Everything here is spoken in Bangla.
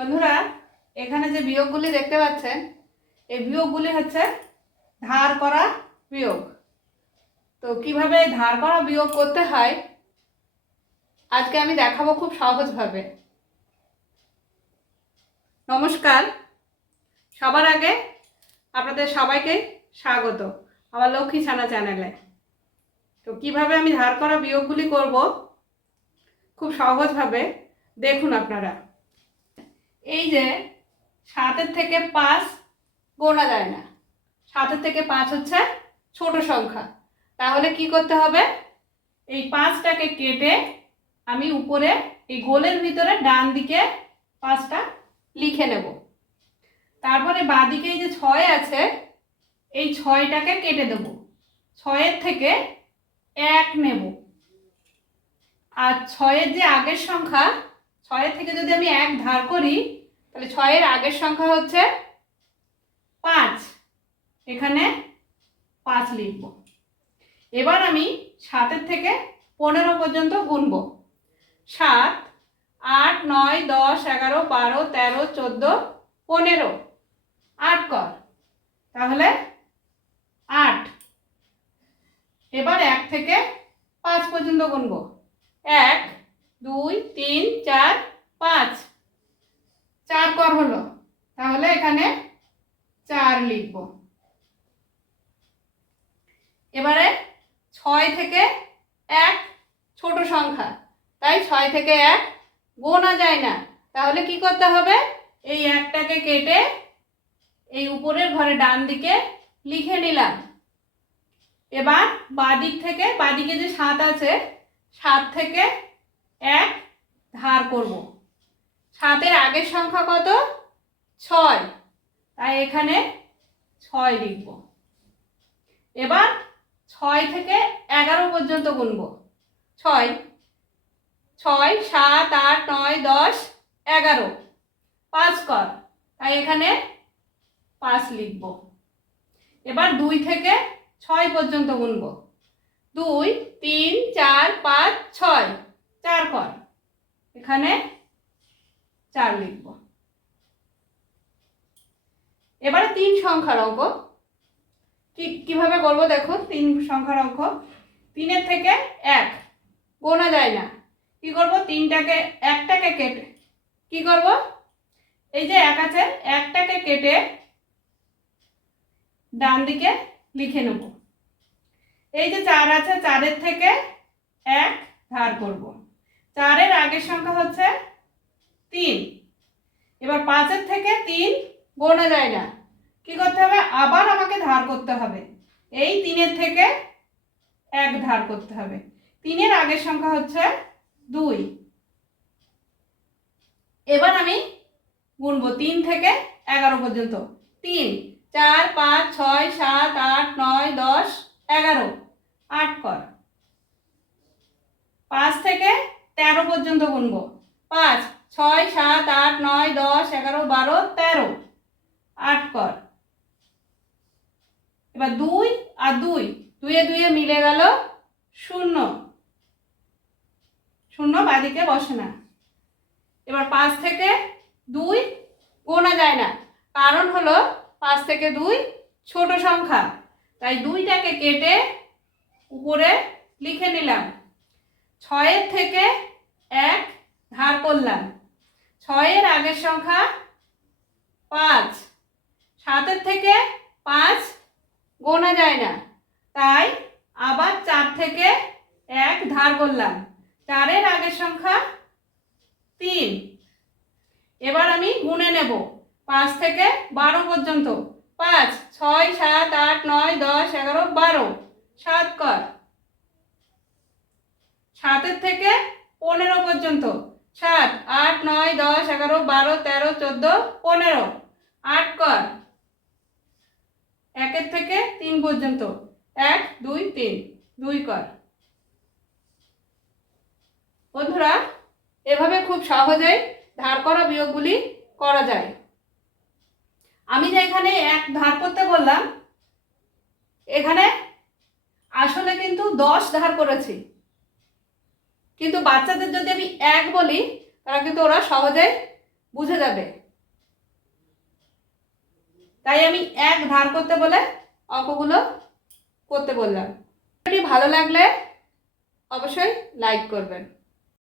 বন্ধুরা, এখানে যে বিয়োগগুলি দেখতে পাচ্ছেন, এই বিয়োগগুলি হচ্ছে ধার করা বিয়োগ। তো কীভাবে ধার করা বিয়োগ করতে হয়, আজকে আমি দেখাবো খুব সহজভাবে। নমস্কার, সবার আগে আপনাদের সবাইকে স্বাগত আমার লক্ষ্মী ছানা চ্যানেলে। তো কীভাবে আমি ধার করা বিয়োগগুলি করব, খুব সহজভাবে দেখুন আপনারা। এই যে সাতের থেকে পাঁচ গোনা যায় না। সাতের থেকে পাঁচ হচ্ছে ছোট সংখ্যা। তাহলে কি করতে হবে? এই পাঁচটাকে কেটে আমি উপরে এই গোলের ভিতরে ডান দিকে পাঁচটা লিখে নেব। তারপরে বাদিকে এই যে ছয় আছে, এই ছয়টাকে কেটে দেব। ছয়ের থেকে এক নেব। আর ছয়ের যে আগের সংখ্যা, ছয়ের থেকে যদি আমি এক ধার করি তাহলে ছয়ের আগের সংখ্যা হচ্ছে পাঁচ। এখানে পাঁচ লিখব। এবার আমি সাতের থেকে পনেরো পর্যন্ত গুনব। সাত, আট, নয়, দশ, এগারো, বারো, তেরো, চোদ্দ, পনেরো। আট কর। তাহলে আট। এবার এক থেকে পাঁচ পর্যন্ত গুনব। এক, দুই, তিন, চার, পাঁচ। চার কর হলো। তাহলে এখানে চার লিখব। এবারে ছয় থেকে এক, ছোট সংখ্যা। তাই ছয় থেকে এক, গোনা যায় না। তাহলে কি করতে হবে? এই একটাকে কেটে এই উপরের ঘরে ডান দিকে লিখে নিলাম। এবার বাদিক থেকে, বাদিকে যে সাত আছে, সাত থেকে এক ধার করব। সাতের আগের সংখ্যা কত? ছয়। তাই এখানে ছয় লিখব। এবার ছয় থেকে এগারো পর্যন্ত গুনব। ছয়। ছয়, সাত, আট, নয়, দশ, এগারো। পাঁচ কর। তাই এখানে পাঁচ লিখব। এবার দুই থেকে ছয় পর্যন্ত গুনব। দুই, তিন, চার, পাঁচ, ছয়। চার কর। এখানে চার লিখব। এবারে তিন সংখ্যার অঙ্ক। কি, কীভাবে করব দেখুন? তিন সংখ্যার অঙ্ক। তিনের থেকে এক। গোনা যায় না। কি করব? তিনটাকে, একটাকে কেটে, কি করব? এই যে এক আছে, একটাকে কেটে ডান দিকে লিখে নেব। এই যে চার আছে, চারের থেকে এক ধার করব। চারের আগের সংখ্যা হচ্ছে তিন। এবার পাঁচের থেকে তিন গোনা যায় না। কি করতে হবে? আবার আমাকে ধার করতে হবে। এই তিনের থেকে এক ধার করতে হবে। তিনের আগের সংখ্যা হচ্ছে দুই। এবার আমি গুনবো তিন থেকে এগারো পর্যন্ত। তিন, চার, পাঁচ, ছয়, সাত, আট, নয়, দশ, এগারো। আট কর। পাঁচ থেকে তেরো পর্যন্ত গুনবো। পাঁচ ছয়, সাত, আট, নয়, দশ, এগারো, বারো, তেরো। আট কর। এবার দুই আর দুই। দুয়ে দুয়ে মিলে গেল শূন্য। শূন্য বাদিকে বসে না। এবার পাঁচ থেকে দুই গোনা যায় না। কারণ হলো পাঁচ থেকে দুই ছোট সংখ্যা। তাই দুইটাকে কেটে উপরে লিখে নিলাম। ছয়ের থেকে এক ধার করলাম। ছয়ের আগের সংখ্যা পাঁচ। সাতের থেকে পাঁচ গোনা যায় না। তাই আবার চার থেকে এক ধার করলাম। চারের আগের সংখ্যা তিন। এবার আমি গুনে নেব। পাঁচ থেকে বারো পর্যন্ত। পাঁচ, ছয়, সাত, আট, নয়, দশ, এগারো, বারো। সাত কর। সাতের থেকে পনেরো পর্যন্ত। এগারো, বারো, তেরো, চোদ্দ, পনেরো। আট কর। একের থেকে তিন পর্যন্ত। এক, দুই, তিন। দুই কর। বন্ধুরা, এভাবে খুব সহজেই ধার করা বিয়োগগুলি করা যায়। আমি যে এখানে এক ধার করতে বললাম, এখানে আসলে কিন্তু দশ ধার করেছি। কিন্তু বাচ্চাদের যদি আমি এক বলি, তারা কিন্তু ওরা সহজেই বুঝে যাবে। তাই আমি এক ধার করতে বলে অঙ্কগুলো করতে বললাম। ভিডিওটি ভালো লাগলে অবশ্যই লাইক করবেন।